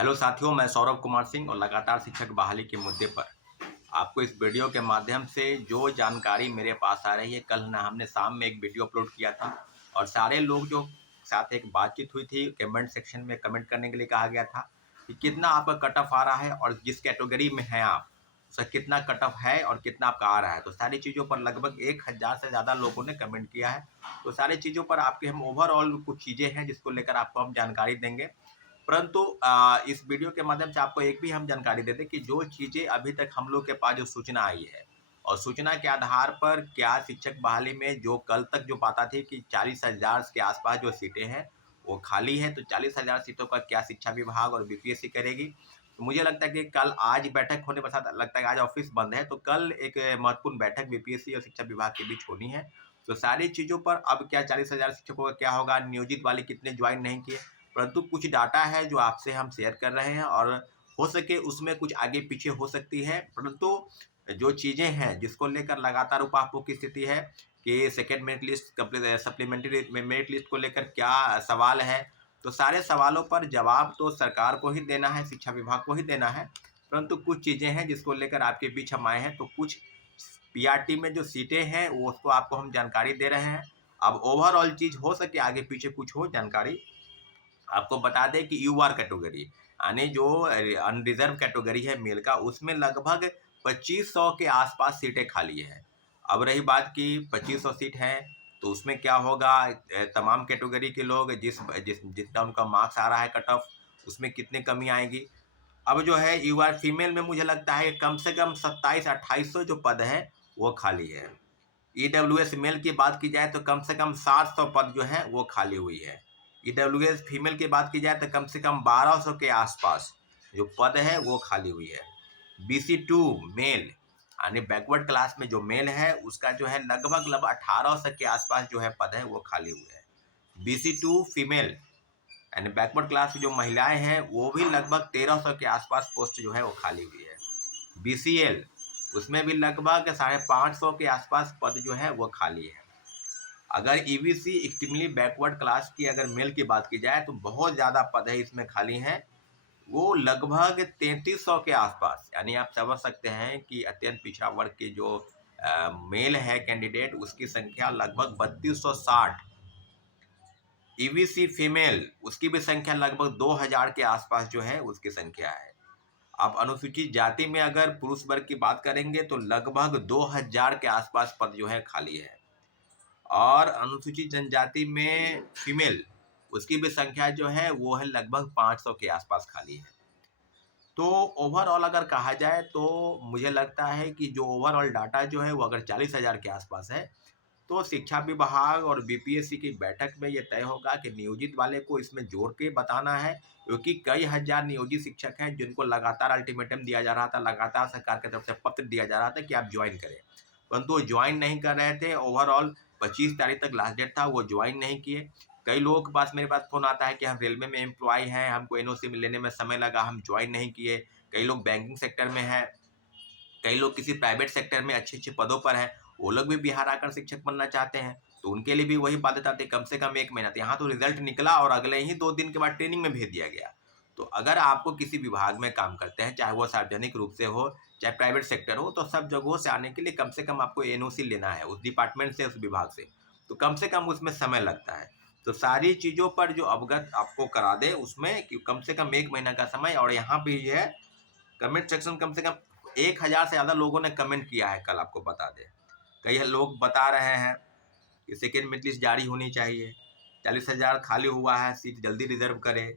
Hello साथियों, मैं सौरभ कुमार सिंह और लगातार शिक्षक बहाली के मुद्दे पर आपको इस वीडियो के माध्यम से जो जानकारी मेरे पास आ रही है। कल ना हमने शाम में एक वीडियो अपलोड किया था और सारे लोग जो साथ एक बातचीत हुई थी, कमेंट सेक्शन में कमेंट करने के लिए कहा गया था कि कितना आपका कट ऑफ आ रहा है और जिस कैटेगरी में हैं आप उसका कितना कट ऑफ है और कितना आपका आ रहा है। तो सारी चीज़ों पर लगभग 1000 से ज़्यादा लोगों ने कमेंट किया है। तो सारी चीज़ों पर आपके हम ओवरऑल कुछ चीज़ें हैं जिसको लेकर आपको हम जानकारी देंगे। परंतु इस वीडियो के माध्यम से आपको एक भी हम जानकारी देते कि जो चीज़ें अभी तक हम लोग के पास जो सूचना आई है और सूचना के आधार पर क्या शिक्षक बहाली में जो कल तक जो बात थी कि 40,000 के आसपास जो सीटें हैं वो खाली है, तो 40,000 सीटों का क्या शिक्षा विभाग और बीपीएससी करेगी। तो मुझे लगता है कि कल आज बैठक होने के साथ लगता है कि आज ऑफिस बंद है, तो कल एक महत्वपूर्ण बैठक बीपीएससी और शिक्षा विभाग के बीच होनी है। तो सारी चीज़ों पर अब क्या 40,000 शिक्षकों का क्या होगा, नियोजित वाले कितने ज्वाइन नहीं किए, परंतु कुछ डाटा है जो आपसे हम शेयर कर रहे हैं और हो सके उसमें कुछ आगे पीछे हो सकती है। परंतु जो चीज़ें हैं जिसको लेकर लगातार उपापों की स्थिति है कि second merit list supplementary merit list को लेकर क्या सवाल है, तो सारे सवालों पर जवाब तो सरकार को ही देना है, शिक्षा विभाग को ही देना है। परंतु कुछ चीज़ें हैं जिसको लेकर आपके बीच हम आए हैं। तो कुछ पीआरटी में जो सीटें हैं वो उसको आपको हम जानकारी दे रहे हैं। अब ओवरऑल चीज़ हो सके आगे पीछे कुछ हो जानकारी आपको बता दें कि यूआर कैटेगरी यानी जो अनरिजर्व कैटेगरी है मेल का, उसमें लगभग 2500 के आसपास सीटें खाली है। अब रही बात की 2500 सीट है तो उसमें क्या होगा, तमाम कैटेगरी के लोग जिस जिस जितना उनका मार्क्स आ रहा है कट ऑफ, उसमें कितनी कमी आएगी। अब जो है यूआर फीमेल में मुझे लगता है कम से कम 27-2800 जो पद है वो खाली है। ईडब्ल्यूएस मेल की बात की जाए तो कम से कम 700 पद जो है वो खाली हुई है। ईडब्ल्यूएस फीमेल की बात की जाए तो कम से कम 1200 के आसपास जो पद है वो खाली हुई है। BC2 मेल यानी बैकवर्ड क्लास में जो मेल है उसका जो है लगभग 1800 के आसपास जो है पद है वो खाली हुए हैं। BC2 फीमेल यानी बैकवर्ड क्लास की जो महिलाएं हैं वो भी लगभग 1300 के आसपास पोस्ट जो है वो खाली हुई है। BCL उसमें भी लगभग 550 के आसपास पद जो है वो खाली है। अगर ईबीसी एक्सट्रीमली बैकवर्ड क्लास की अगर मेल की बात की जाए तो बहुत ज़्यादा पद है इसमें खाली हैं, वो लगभग 3300 के आसपास। यानी आप समझ सकते हैं कि अत्यंत पिछड़ा वर्ग के जो मेल है कैंडिडेट उसकी संख्या लगभग 3260। ईबीसी फीमेल उसकी भी संख्या लगभग 2000 के आसपास जो है उसकी संख्या है। आप अनुसूचित जाति में अगर पुरुष वर्ग की बात करेंगे तो लगभग 2000 के आसपास पद जो है खाली है और अनुसूचित जनजाति में फीमेल उसकी भी संख्या जो है वो है लगभग 500 के आसपास खाली है। तो ओवरऑल अगर कहा जाए तो मुझे लगता है कि जो ओवरऑल डाटा जो है वो अगर 40,000 के आसपास है तो शिक्षा विभाग और बीपीएससी की बैठक में ये तय होगा कि नियोजित वाले को इसमें जोड़ के बताना है, क्योंकि कई हजार नियोजित शिक्षक हैं जिनको लगातार अल्टीमेटम दिया जा रहा था, लगातार सरकार की तरफ से पत्र दिया जा रहा था कि आप ज्वाइन करें, परंतु वो ज्वाइन नहीं कर रहे थे। ओवरऑल 25 तारीख तक लास्ट डेट था, वो ज्वाइन नहीं किए। कई लोगों के पास मेरे पास फ़ोन आता है कि हम रेलवे में एम्प्लॉय हैं, हमको एनओसी लेने में समय लगा, हम ज्वाइन नहीं किए। कई लोग बैंकिंग सेक्टर में हैं, कई लोग किसी प्राइवेट सेक्टर में अच्छे-अच्छे पदों पर हैं, वो लोग भी बिहार आकर शिक्षक बनना चाहते हैं, तो उनके लिए भी वही बाध्यता थी कम से कम 1 महीना। तो यहाँ तो रिज़ल्ट निकला और अगले ही 2 दिन के बाद ट्रेनिंग में भेज दिया गया। तो अगर आपको किसी विभाग में काम करते हैं, चाहे वो सार्वजनिक रूप से हो, चाहे प्राइवेट सेक्टर हो, तो सब जगहों से आने के लिए कम से कम आपको एनओसी लेना है, उस डिपार्टमेंट से, उस विभाग से, तो कम से कम उसमें समय लगता है। तो सारी चीज़ों पर जो अवगत आपको करा दें उसमें कि कम से कम 1 महीना का समय। और यहाँ पे ये है कमेंट सेक्शन कम से कम 1000 से ज़्यादा लोगों ने कमेंट किया है, कल आपको बता दें। कई लोग बता रहे हैं कि सेकेंड मेरिट लिस्ट जारी होनी चाहिए, 40,000 खाली हुआ है, सीट जल्दी रिजर्व करें,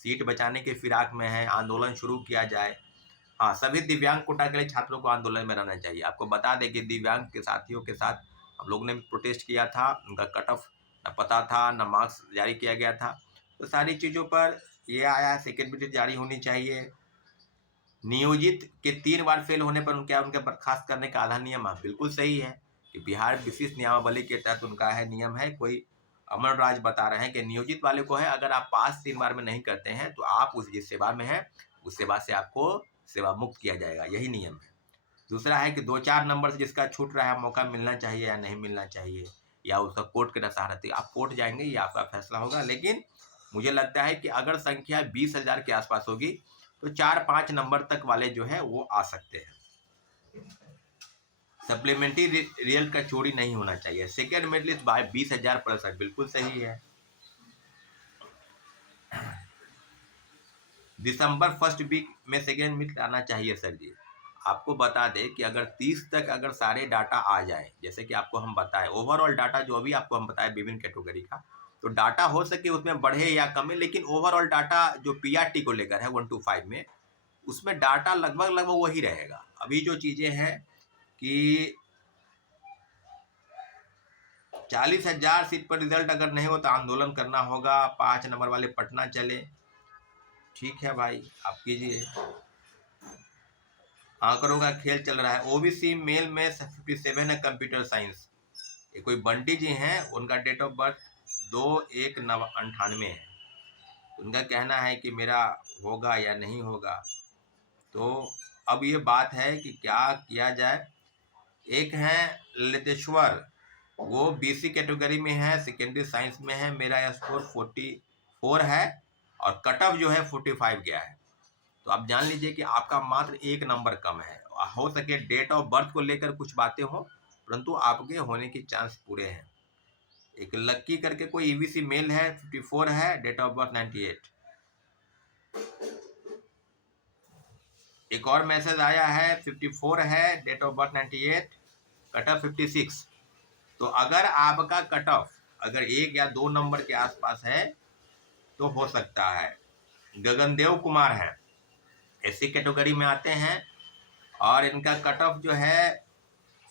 सीट बचाने के फिराक में है, आंदोलन शुरू किया जाए। हाँ, सभी दिव्यांग कोटा के लिए छात्रों को आंदोलन में रहना चाहिए। आपको बता दें कि दिव्यांग के साथियों के साथ हम लोग ने भी प्रोटेस्ट किया था, उनका कट ऑफ न पता था, न मार्क्स जारी किया गया था। तो सारी चीज़ों पर ये आया है, सेकेंड मेरिट जारी होनी चाहिए। नियोजित के 3 बार फेल होने पर उनके बर्खास्त करने का आधा नियम बिल्कुल सही है कि बिहार विशिष्ट नियमावली के तहत उनका है, नियम है। कोई अमर राज बता रहे हैं कि नियोजित वाले को है, अगर आप पास 3 बार में नहीं करते हैं तो आप उस जिस सेवा में हैं उस सेवा से आपको सेवा मुक्त किया जाएगा, यही नियम है। दूसरा है कि 2-4 नंबर से जिसका छूट रहा है मौका मिलना चाहिए या नहीं मिलना चाहिए, या उसका कोर्ट के सहारा, आप कोर्ट जाएंगे ये आपका फैसला होगा। लेकिन मुझे लगता है कि अगर संख्या 20,000 के आसपास होगी तो 4-5 नंबर तक वाले जो है वो आ सकते हैं। सप्लीमेंट्री रिजल्ट का चोरी नहीं होना चाहिए। सेकेंड मेडलिस्ट बाय 20,000 प्लस है, बिल्कुल सही है। दिसंबर फर्स्ट वीक में सेकेंड मेडलिस्ट आना चाहिए सर जी। आपको बता दें कि अगर 30 तक अगर सारे डाटा आ जाए, जैसे कि आपको हम बताएं ओवरऑल डाटा जो अभी आपको हम बताएं विभिन्न कैटेगरी का, तो डाटा हो सके उसमें बढ़े या कमे, लेकिन ओवरऑल डाटा जो पीआरटी को लेकर है 1 to 5 में, उसमें डाटा लगभग वही रहेगा। अभी जो चीज़ें हैं कि 40,000 सीट पर रिजल्ट अगर नहीं हो तो आंदोलन करना होगा, 5 नंबर वाले पटना चले। ठीक है भाई, आप कीजिए। आंकड़ों का खेल चल रहा है। ओबीसी मेल में 57 है कंप्यूटर साइंस। ये कोई बंटी जी हैं, उनका डेट ऑफ बर्थ 2/1/98 है। उनका कहना है कि मेरा होगा या नहीं होगा। तो अब ये बात है कि क्या किया जाए। एक है ललितेश्वर, वो बीसी कैटेगरी में है, सेकेंडरी साइंस में है। मेरा स्कोर 44 है और कट ऑफ जो है 45 गया है। तो आप जान लीजिए कि आपका मात्र 1 नंबर कम है। हो सके डेट ऑफ बर्थ को लेकर कुछ बातें हो, परंतु आपके होने की चांस पूरे हैं। एक लक्की करके कोई ईवीसी मेल है, 54 है, डेट ऑफ बर्थ 98। एक और मैसेज आया है, 54 है, date of birth 98, cut off 56। तो अगर आपका कट ऑफ अगर 1 या 2 नंबर के आसपास है तो हो सकता है। गगनदेव कुमार है, एससी कैटेगरी में आते हैं और इनका कट ऑफ जो है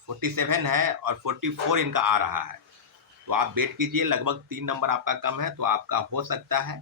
47 है और 44 इनका आ रहा है। तो आप वेट कीजिए, लगभग 3 नंबर आपका कम है तो आपका हो सकता है।